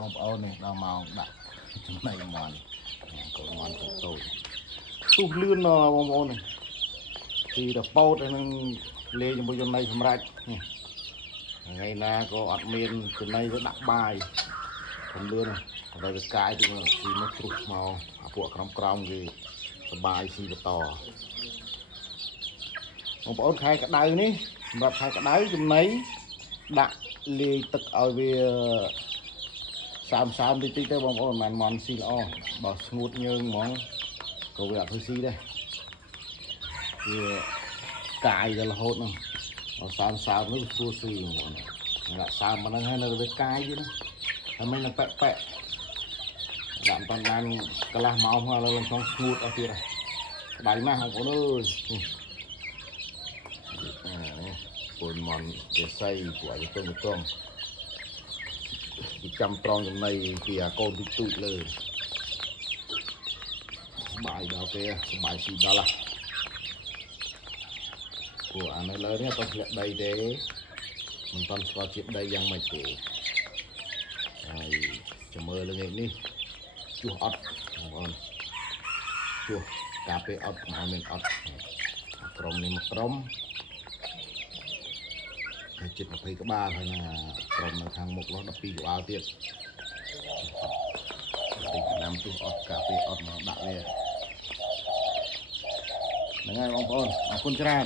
បងប្អូននេះដល់មកដាក់ចំណៃមន់កូនមន់តូចទុះលឿនបងប្អូននេះទីទៅប៉ោតហើយនឹងលេងជាមួយចំណៃសម្រាប់ថ្ងៃណាក៏អត់មានចំណៃទៅដាក់បាយខ្ញុំលឿនតែវាកាយទៅស៊ីមកទ្រុសមកអាពួកក្រំគេសបាយស៊ីបន្តបងប្អូនខែក្តៅនេះសម្រាប់ខែក្តៅចំណៃដាក់លាយទឹកឲ្យវាសើមតិចទៅបងប្អូនមិនមន់ស៊ីល្អបើស្ងួតញើងហ្មងក៏វាអត់ធ្វើស៊ីដែរវាកាយទៅរហូតហ្នឹងសើមនោះស្រួលស៊ីបងប្អូនដាក់សើមប៉ុណ្ណឹងហើយនៅវាកាយទៀតតែមិននឹងប៉ែកដាក់ប៉ុណ្ណាកន្លះម៉ោងហើយឡើងក្នុងស្ងួតអស់ទៀតក្តៅណាស់បងប្អូនអើយពូនមន់វាសៃពួកឲ្យទៅមកពីចាំត្រង់ចំណៃពីអាកូនទូចលើបាយដល់គេសបាយស៊ីដល់ពួកអានៅលើនេះអត់ធ្លាក់ដីទេមិនតាន់ស្គាល់ជាតិដីយ៉ាងម៉េចទេហើយចាំមើលលើនេះជួសអត់បងប្អូនជួសកាពេលអត់មកមានអត់ក្រុមនេះមកក្រុមហើយចិត្ត20ក្បាលហើយណាក្រុមនៅខាងមុខនោះ12ក្បាលទៀតពីឆ្នាំជួសអត់កាពេលអត់មកដាក់វាហ្នឹងហើយបងប្អូនអរគុណច្រើន